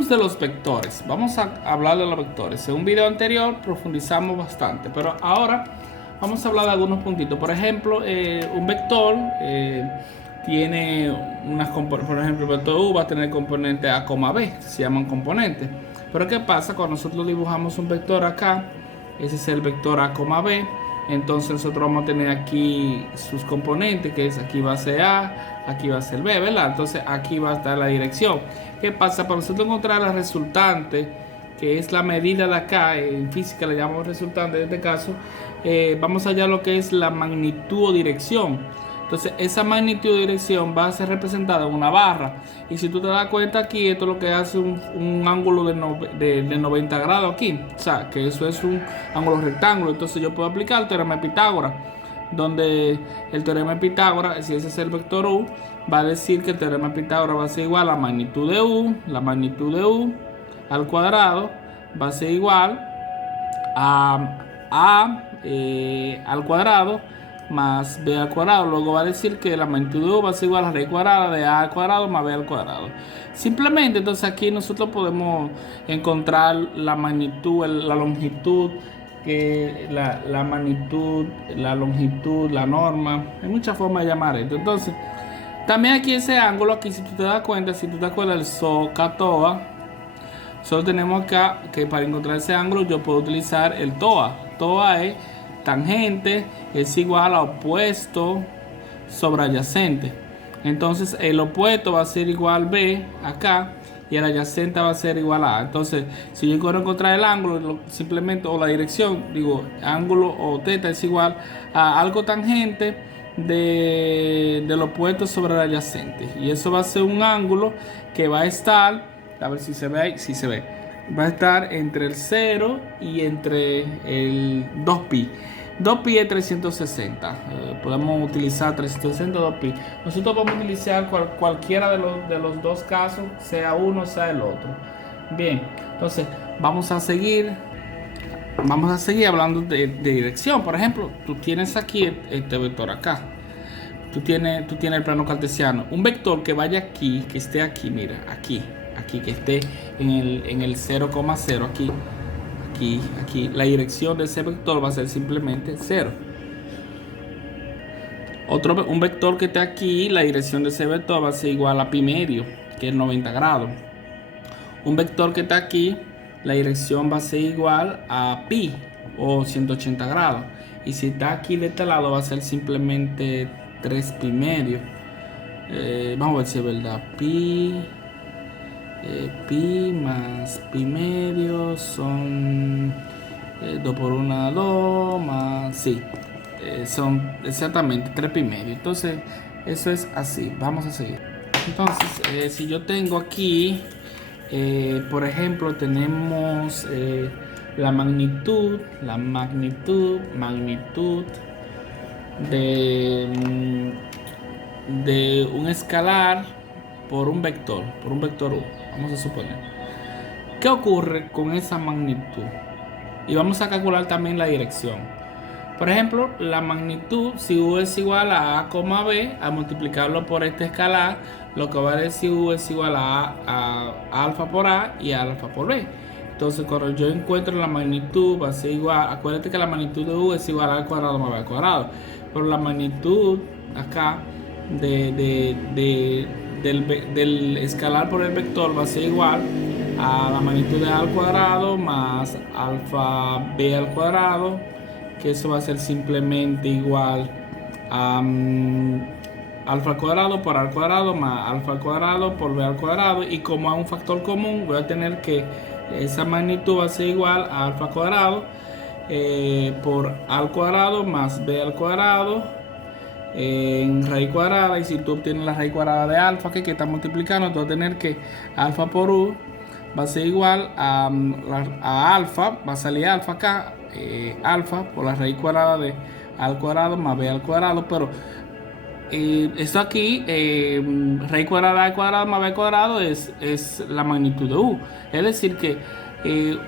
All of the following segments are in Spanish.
hablemos de los vectores. Vamos a hablar de los vectores. En un video anterior profundizamos bastante, pero ahora vamos a hablar de algunos puntitos. Por ejemplo, un vector tiene por ejemplo, el vector U va a tener componente A, B, se llaman componentes. Pero ¿qué pasa cuando nosotros dibujamos un vector acá? Ese es el vector A, B. Entonces nosotros vamos a tener aquí sus componentes, que es aquí va a ser A, aquí va a ser B, ¿verdad? Entonces aquí va a estar la dirección. ¿Qué pasa? Para nosotros encontrar la resultante, que es la medida de acá, en física le llamamos resultante en este caso, vamos allá a lo que es la magnitud o dirección. Entonces esa magnitud de dirección va a ser representada en una barra. Y si tú te das cuenta aquí, esto es lo que hace un ángulo de 90 grados aquí. O sea, que eso es un ángulo rectángulo. Entonces yo puedo aplicar el teorema de Pitágoras. Donde el teorema de Pitágoras, si ese es el vector U, va a decir que el teorema de Pitágoras va a ser igual a la magnitud de U. La magnitud de U al cuadrado va a ser igual a al cuadrado más b al cuadrado. Luego va a decir que la magnitud de U va a ser igual a la raíz cuadrada de a al cuadrado más b al cuadrado. Simplemente entonces aquí nosotros podemos encontrar la magnitud, la longitud, que la magnitud, la longitud, la norma. Hay muchas formas de llamar esto. Entonces también aquí ese ángulo, aquí si tú te das cuenta, si tú te acuerdas del SOHCAHTOA, solo tenemos acá que para encontrar ese ángulo yo puedo utilizar el TOA. TOA es tangente es igual a opuesto sobre adyacente. Entonces el opuesto va a ser igual B acá y el adyacente va a ser igual a A. Entonces si yo quiero encontrar el ángulo, simplemente, o la dirección, digo ángulo o teta es igual a algo tangente del opuesto sobre el adyacente. Y eso va a ser un ángulo que va a estar, a ver si se ve ahí, si se ve, va a estar entre el 0 y entre el 2pi. 2pi es 360. Podemos utilizar 360 2pi. Nosotros vamos a utilizar cualquiera de los dos casos, sea uno, sea el otro. Bien, entonces vamos a seguir hablando de dirección. Por ejemplo, tú tienes aquí este vector acá. Tú tienes el plano cartesiano. Un vector que vaya aquí, que esté aquí, mira, aquí, que esté en el 0,0 aquí, la dirección de ese vector va a ser simplemente 0. Un vector que esté aquí, la dirección de ese vector va a ser igual a pi medio, que es 90 grados. Un vector que está aquí, la dirección va a ser igual a pi o 180 grados. Y si está aquí de este lado va a ser simplemente 3 pi medio. Vamos a ver si es verdad. Pi más pi medio son 2 por 1, 2 más, sí, son exactamente 3 pi medio. Entonces eso es así. Vamos a seguir. Entonces si yo tengo aquí por ejemplo tenemos la magnitud de un escalar por un vector U, vamos a suponer. ¿Qué ocurre con esa magnitud? Y vamos a calcular también la dirección. Por ejemplo, la magnitud, si U es igual a A, B, a multiplicarlo por este escalar, lo que va a decir U es igual a alfa por A y a alfa por B. Entonces, cuando yo encuentro la magnitud, va a ser igual, acuérdate que la magnitud de U es igual a al cuadrado más B al cuadrado. Pero la magnitud acá del escalar por el vector va a ser igual a la magnitud de A al cuadrado más alfa B al cuadrado, que eso va a ser simplemente igual a alfa al cuadrado por A al cuadrado más alfa al cuadrado por B al cuadrado. Y como hay un factor común, voy a tener que esa magnitud va a ser igual a alfa al cuadrado por A al cuadrado más B al cuadrado en raíz cuadrada. Y si tú obtienes la raíz cuadrada de alfa que está multiplicando, tú vas a tener que alfa por U va a ser igual a alfa, va a salir alfa acá, alfa por la raíz cuadrada de A al cuadrado más B al cuadrado. Pero esto aquí, raíz cuadrada al cuadrado más B al cuadrado es la magnitud de U. Es decir que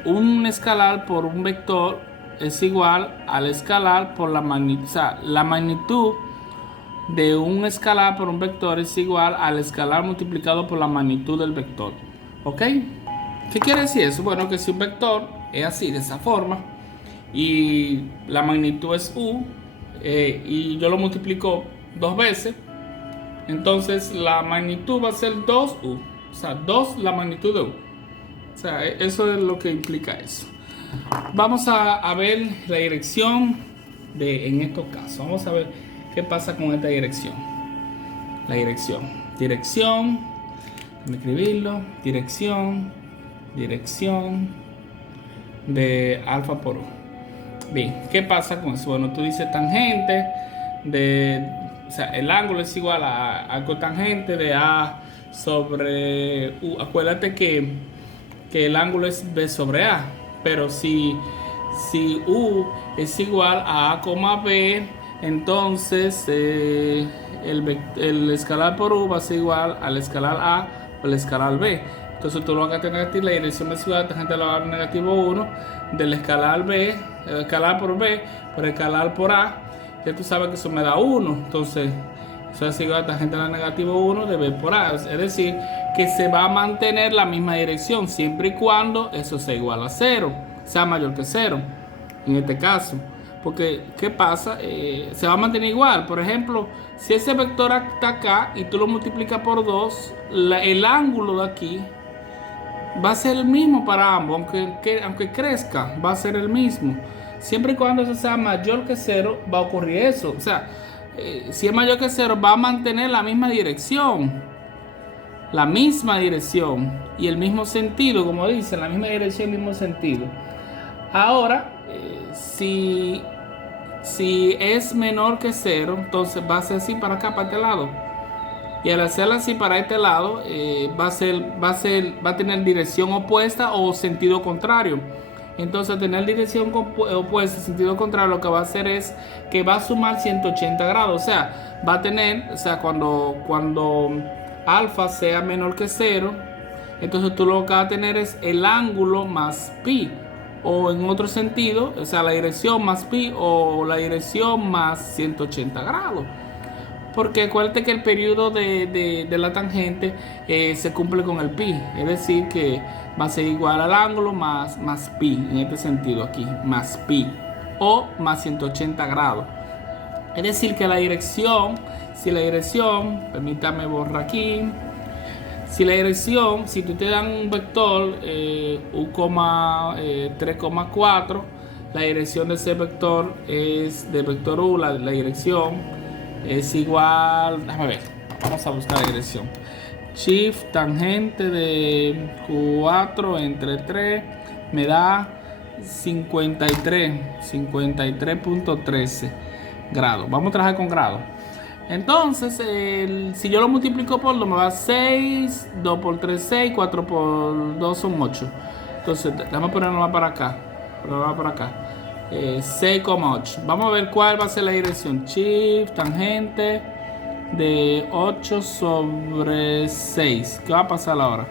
un escalar por un vector es igual al escalar por la magnitud. O sea, la magnitud de un escalar por un vector es igual al escalar multiplicado por la magnitud del vector. ¿Ok? ¿Qué quiere decir eso? Bueno, que si un vector es así, de esa forma, y la magnitud es u, y yo lo multiplico dos veces, entonces la magnitud va a ser 2u, o sea, 2 la magnitud de u. O sea, eso es lo que implica eso. Vamos a ver la dirección en estos casos. Vamos a ver qué pasa con esta dirección. La dirección. Dirección. Déjame escribirlo. Dirección de alfa por u. Bien, ¿qué pasa con eso? Bueno, tú dices tangente o sea, el ángulo es igual a cotangente de A sobre U. Acuérdate que el ángulo es B sobre A, pero si U es igual a B, entonces el escalar por U va a ser igual al escalar A o el escalar B. Entonces tú lo vas a tener que la dirección es igual a tangente elevado a negativo 1 del escalar B, el escalar por B, por escalar por A. Ya tú sabes que eso me da 1. Entonces eso es igual a tangente elevado a negativo 1 de B por A. Es decir, que se va a mantener la misma dirección siempre y cuando eso sea igual a 0, sea mayor que 0 en este caso. Porque, ¿qué pasa? Se va a mantener igual. Por ejemplo, si ese vector está acá y tú lo multiplicas por 2, el ángulo de aquí va a ser el mismo para ambos, aunque crezca, va a ser el mismo. Siempre y cuando eso sea mayor que 0, va a ocurrir eso. O sea, si es mayor que 0, va a mantener la misma dirección. La misma dirección y el mismo sentido, como dicen, la misma dirección y el mismo sentido. Ahora, si es menor que 0, entonces va a ser así para acá, para este lado. Y al hacerlo así para este lado, va a tener dirección opuesta o sentido contrario. Entonces, tener dirección opuesta, sentido contrario, lo que va a hacer es que va a sumar 180 grados. O sea, va a tener, o sea, cuando alfa sea menor que 0, entonces tú lo que vas a tener es el ángulo más pi. O en otro sentido, o sea, la dirección más pi o la dirección más 180 grados. Porque acuérdate que el periodo de la tangente se cumple con el pi. Es decir, que va a ser igual al ángulo más pi. En este sentido aquí, más pi. O más 180 grados. Es decir, que la dirección, permítame borrar aquí. Si la dirección, si tú te dan un vector u, 3,4, la dirección de ese vector es de vector u, la dirección es igual, déjame ver, vamos a buscar la dirección. Shift tangente de 4 entre 3 me da 53.13 grados. Vamos a trabajar con grados. Entonces, si yo lo multiplico por 2, me va a 6, 2 por 3, 6, 4 por 2 son 8. Entonces, déjame ponerlo más para acá. 6,8. Vamos a ver cuál va a ser la dirección. Shift, tangente de 8 sobre 6. ¿Qué va a pasar ahora?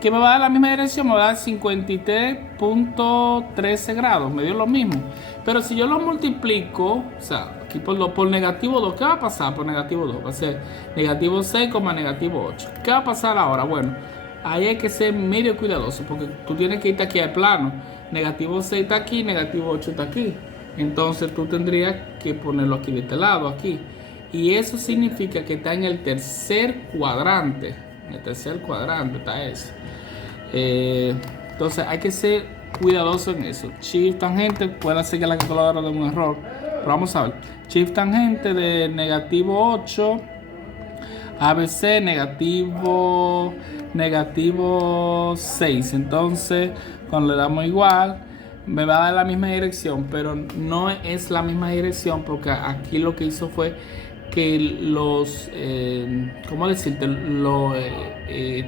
Que me va a dar la misma dirección, me va a dar 53.13 grados. Me dio lo mismo. Pero si yo lo multiplico, o sea, aquí por negativo 2, ¿qué va a pasar por negativo 2? Va a ser negativo 6, negativo 8. ¿Qué va a pasar ahora? Bueno, ahí hay que ser medio cuidadoso, porque tú tienes que irte aquí al plano. Negativo 6 está aquí, negativo 8 está aquí. Entonces tú tendrías que ponerlo aquí de este lado, aquí. Y eso significa que está en el tercer cuadrante. En el tercer cuadrante está eso. Entonces hay que ser cuidadoso en eso. Shift tangente, puede hacer que la calculadora dé un error, pero vamos a ver. Shift tangente de negativo 8 ABC negativo 6. Entonces cuando le damos igual me va a dar la misma dirección, pero no es la misma dirección, porque aquí lo que hizo fue que ¿cómo decirte?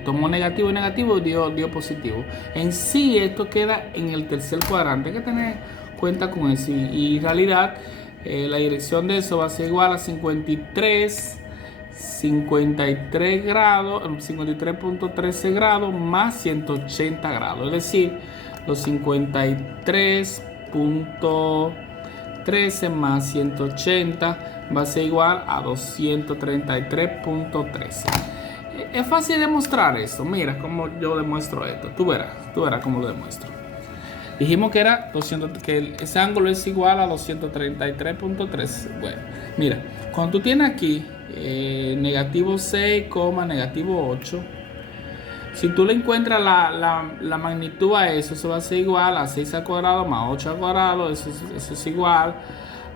Tomó negativo y negativo, dio positivo. En sí esto queda en el tercer cuadrante. Hay que tener cuenta con eso. Y en realidad la dirección de eso va a ser igual a 53 grados, 53.13 grados más 180 grados. Es decir, los 53.13 más 180 va a ser igual a 233.13. Es fácil demostrar esto. Mira cómo yo demuestro esto. Tú verás cómo lo demuestro. Dijimos que era 200, que ese ángulo es igual a 233.3. Bueno, mira, cuando tú tienes aquí negativo 6, negativo 8, si tú le encuentras la magnitud a eso va a ser igual a 6 al cuadrado más 8 al cuadrado. Eso es igual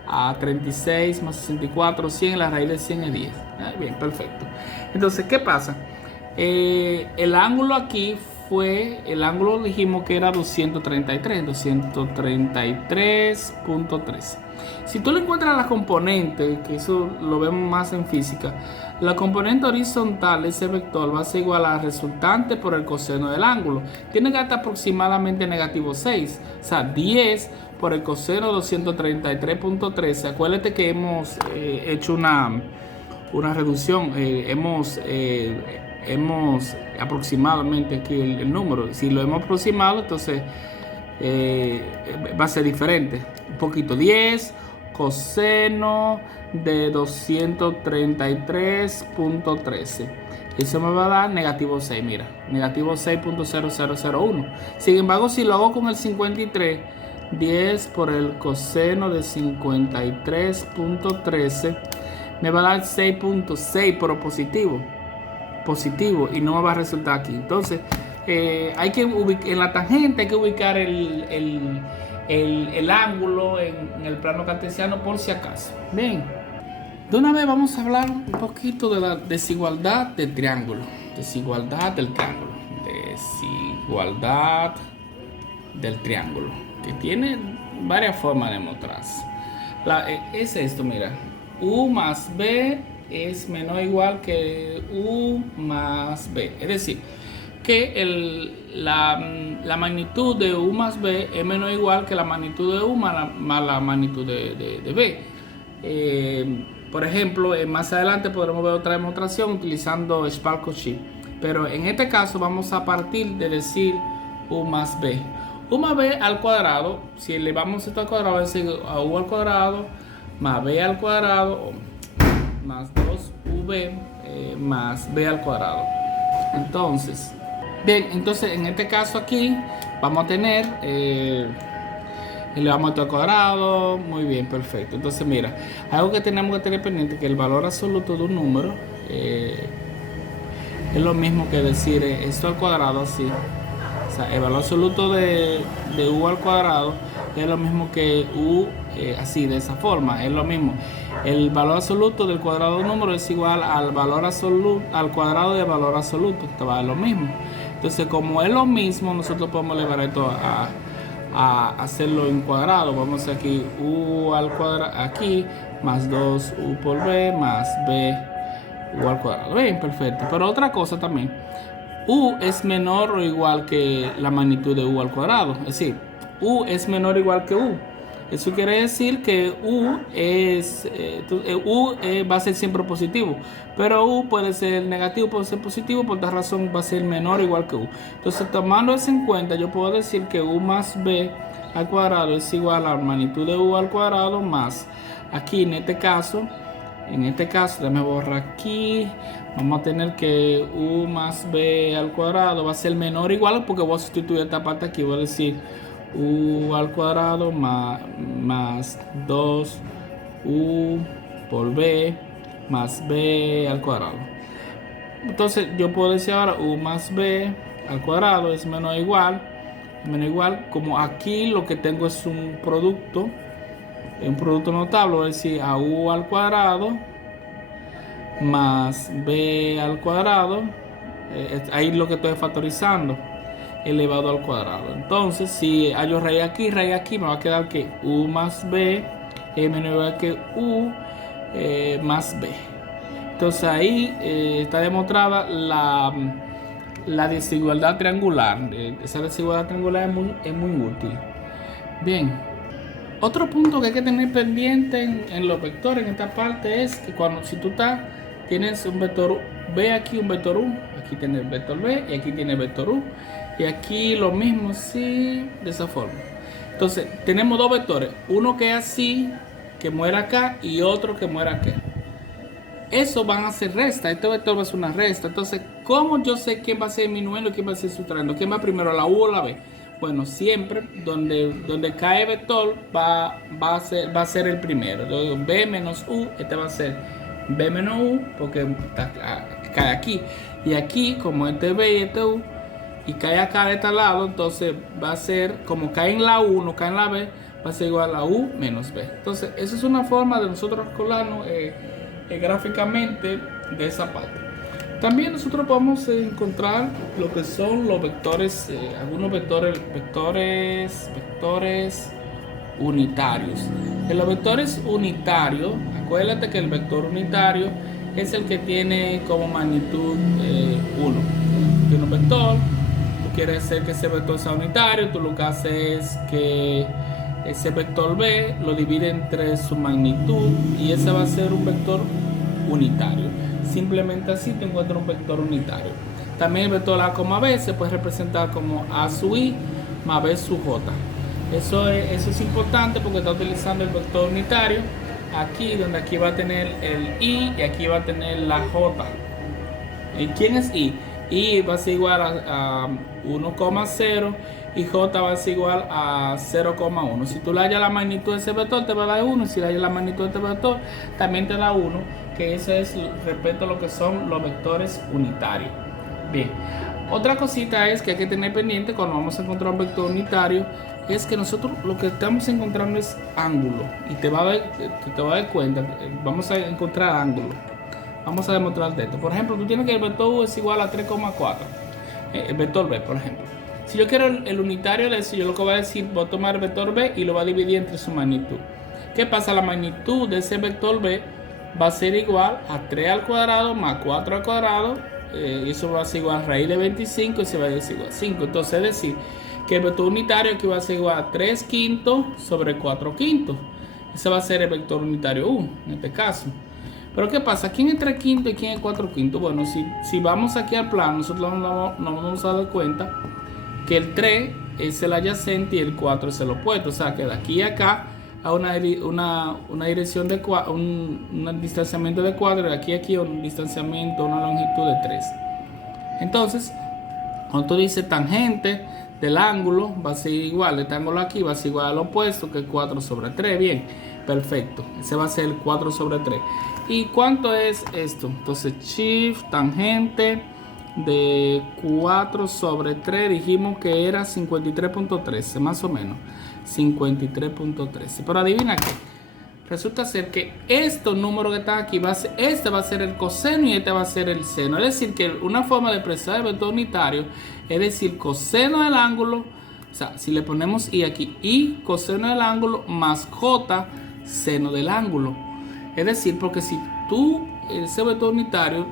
a 36 más 64, 100. La raíz de 100 es 10. Bien, perfecto. Entonces, ¿qué pasa? El ángulo aquí el ángulo dijimos que era 233.13. Si tú le encuentras la componente, que eso lo vemos más en física, la componente horizontal de ese vector va a ser igual al resultante por el coseno del ángulo. Tiene que estar aproximadamente negativo 6, o sea, 10 por el coseno 233.13. Acuérdate que hemos hecho una reducción, hemos aproximadamente aquí el número. Si lo hemos aproximado, entonces va a ser diferente un poquito. 10 coseno de 233.13, eso me va a dar negativo 6. Mira, negativo 6.0001. Sin embargo, si lo hago con el 53, 10 por el coseno de 53.13 me va a dar 6.6, pero positivo, y no me va a resultar aquí. Entonces hay que en la tangente hay que ubicar el ángulo en el plano cartesiano por si acaso. Bien, de una vez vamos a hablar un poquito de la desigualdad del triángulo. Desigualdad del triángulo, que tiene varias formas de mostrarse. Es esto, mira. U más B es menor o igual que U más B. Es decir, que la magnitud de U más B es menor o igual que la magnitud de U más la magnitud de B. Por ejemplo, más adelante podremos ver otra demostración utilizando Sparks-Cauchy. Pero en este caso vamos a partir de decir U más B. U más B al cuadrado, si elevamos esto al cuadrado, va a decir a U al cuadrado más B al cuadrado más 2V más B al cuadrado. Entonces, bien, en este caso aquí vamos a tener elevamos esto al cuadrado. Muy bien, perfecto. Entonces, mira, algo que tenemos que tener pendiente, que el valor absoluto de un número es lo mismo que decir esto al cuadrado así. O sea, el valor absoluto de U al cuadrado es lo mismo que U así, de esa forma. Es lo mismo. El valor absoluto del cuadrado de un número es igual al valor absoluto, al cuadrado del valor absoluto. Esto va a ser lo mismo. Entonces, como es lo mismo, nosotros podemos elevar esto a hacerlo en cuadrado. Vamos a hacer aquí U al cuadrado, aquí, más 2U por B, más B U al cuadrado. Bien, perfecto. Pero otra cosa también. U es menor o igual que la magnitud de U al cuadrado. Es decir, U es menor o igual que U. Eso quiere decir que U va a ser siempre positivo. Pero U puede ser negativo, puede ser positivo. Por tal razón va a ser menor o igual que U. Entonces, tomando eso en cuenta, yo puedo decir que U más B al cuadrado es igual a la magnitud de U al cuadrado más, aquí en este caso, déjame borrar aquí. Vamos a tener que U más B al cuadrado va a ser menor o igual, porque voy a sustituir esta parte aquí. Voy a decir U al cuadrado más 2U por B más B al cuadrado. Entonces yo puedo decir ahora U más B al cuadrado es menor o igual. Como aquí lo que tengo es un producto notable, voy a decir a U al cuadrado más B al cuadrado, ahí lo que estoy factorizando, elevado al cuadrado. Entonces, si hallo raíz aquí, me va a quedar que U más B es menor o igual que U más B. Entonces ahí está demostrada la desigualdad triangular. Esa desigualdad triangular es muy útil. Bien. Otro punto que hay que tener pendiente en los vectores, en esta parte, es que si tú tienes un vector B aquí, un vector U, aquí tienes el vector B y aquí tienes el vector U, y aquí lo mismo, sí, de esa forma. Entonces, tenemos dos vectores, uno que es así, que muere acá, y otro que muere acá. eso van a ser resta, este vector va a ser una resta. Entonces, ¿cómo yo sé quién va a ser mi nueno y quién va a ser su sustrayendo? ¿Quién va primero, la U o la B? Bueno, siempre donde cae vector va a ser el primero. Entonces, B menos U, este va a ser B menos U, porque cae aquí. Y aquí, como este es B y este U, y cae acá de este lado, entonces va a ser, como cae en la U, no cae en la B, va a ser igual a U menos B. Entonces, esa es una forma de nosotros calcularnos gráficamente de esa parte. También nosotros podemos encontrar lo que son los vectores, algunos vectores unitarios. En los vectores unitarios, acuérdate que el vector unitario es el que tiene como magnitud 1. Tiene un vector, tú quieres hacer que ese vector sea unitario, tú lo que haces es que ese vector B lo divide entre su magnitud y ese va a ser un vector unitario. Simplemente así te encuentras un vector unitario. También el vector A, B se puede representar como A sub I más B sub J. Eso es importante porque está utilizando el vector unitario aquí, donde aquí va a tener el I y aquí va a tener la J. ¿Y quién es I? I va a ser igual a 1,0 y J va a ser igual a 0,1. Si tú le hallas la magnitud de ese vector, te va a dar 1. Si le hallas la magnitud de este vector, también te da 1. Que eso es respecto a lo que son los vectores unitarios. Bien, otra cosita es que hay que tener pendiente cuando vamos a encontrar un vector unitario, es que nosotros lo que estamos encontrando es ángulo. Y te vas a dar cuenta, vamos a encontrar ángulo. Vamos a demostrarte esto. Por ejemplo, tú tienes que el vector U es igual a 3,4. El vector B, por ejemplo. Si yo quiero el unitario de eso, yo lo que voy a decir, voy a tomar el vector B y lo voy a dividir entre su magnitud. ¿Qué pasa? La magnitud de ese vector B va a ser igual a 3 al cuadrado más 4 al cuadrado. Y eso va a ser igual a raíz de 25 y se va a decir igual a 5. Entonces es decir, que el vector unitario aquí va a ser igual a 3 quintos sobre 4 quintos. Ese va a ser el vector unitario U, en este caso. Pero ¿qué pasa? ¿Quién es 3 quintos y quién es 4 quintos? Bueno, si vamos aquí al plano, nosotros nos vamos a dar cuenta que el 3 es el adyacente y el 4 es el opuesto. O sea, que de aquí a acá a una dirección de un distanciamiento de 4 y de aquí a aquí un distanciamiento, una longitud de 3. Entonces, cuando tú dices tangente del ángulo, va a ser igual, este ángulo aquí va a ser igual al opuesto, que es 4 sobre 3. Bien, perfecto. Ese va a ser el 4 sobre 3. ¿Y cuánto es esto? Entonces, shift tangente de 4 sobre 3, dijimos que era 53.13, más o menos. 53.13. Pero adivina qué. Resulta ser que estos números que están aquí, este va a ser el coseno y este va a ser el seno. Es decir, que una forma de expresar el vector unitario es decir, coseno del ángulo, o sea, si le ponemos I aquí, I coseno del ángulo más J seno del ángulo. Es decir, porque si tú, ese vector unitario,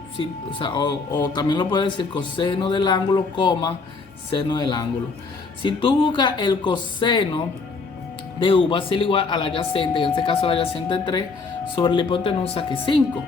o también lo puedes decir coseno del ángulo, coma, seno del ángulo. Si tú buscas el coseno de U, va a ser igual al adyacente, en este caso el adyacente es 3, sobre la hipotenusa que es 5.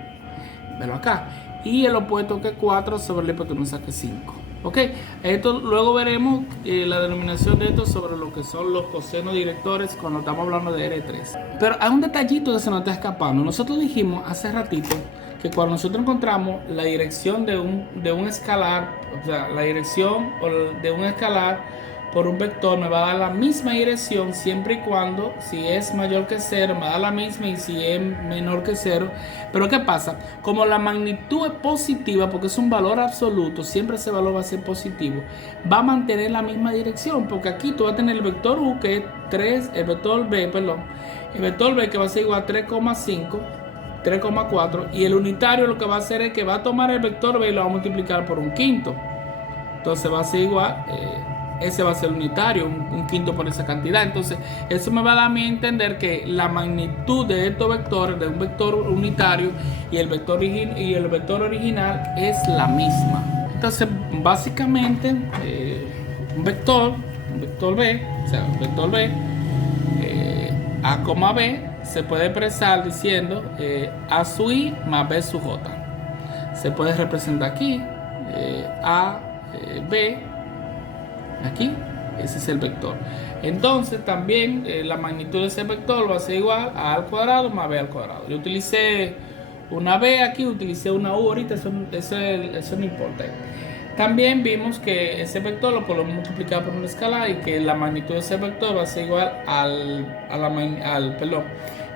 Velo acá. Y el opuesto que es 4 sobre la hipotenusa que es 5. Ok, esto luego veremos la denominación de esto sobre lo que son los cosenos directores cuando estamos hablando de R3. Pero hay un detallito que se nos está escapando. Nosotros dijimos hace ratito que cuando nosotros encontramos la dirección de un escalar, o sea, la dirección de un escalar por un vector me va a dar la misma dirección siempre y cuando, si es mayor que 0, me da la misma, y si es menor que 0. Pero ¿qué pasa? Como la magnitud es positiva, porque es un valor absoluto, siempre ese valor va a ser positivo, va a mantener la misma dirección, porque aquí tú vas a tener el vector U, que es 3, el vector B que va a ser igual a 3,5, 3,4, y el unitario lo que va a hacer es que va a tomar el vector B y lo va a multiplicar por un quinto. Entonces va a ser igual, ese va a ser unitario, un quinto por esa cantidad. Entonces eso me va a dar a mí a entender que la magnitud de estos vectores, de un vector unitario y el vector original es la misma. Entonces básicamente un vector B, o sea, un vector B, A, B, se puede expresar diciendo A sub I más B sub J. Se puede representar aquí A, B, aquí, ese es el vector. Entonces también la magnitud de ese vector va a ser igual a al cuadrado más b al cuadrado. Yo utilicé una B aquí, utilicé una U ahorita, eso no importa. También vimos que ese vector lo podemos multiplicar por una escalar y que la magnitud de ese vector va a ser igual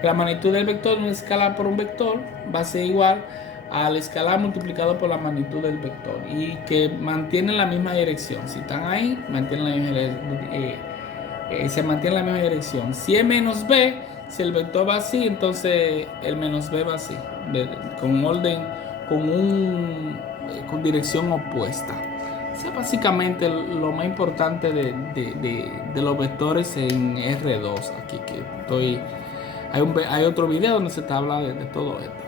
la magnitud del vector de una escalar por un vector va a ser igual al escalar multiplicado por la magnitud del vector y que mantienen la misma dirección. Si están ahí, se mantiene la misma dirección. Si es menos b, si el vector va así, entonces el menos b va así, con orden, con dirección opuesta. Eso es básicamente lo más importante de los vectores en R2. Aquí que hay otro video donde se te habla de todo esto.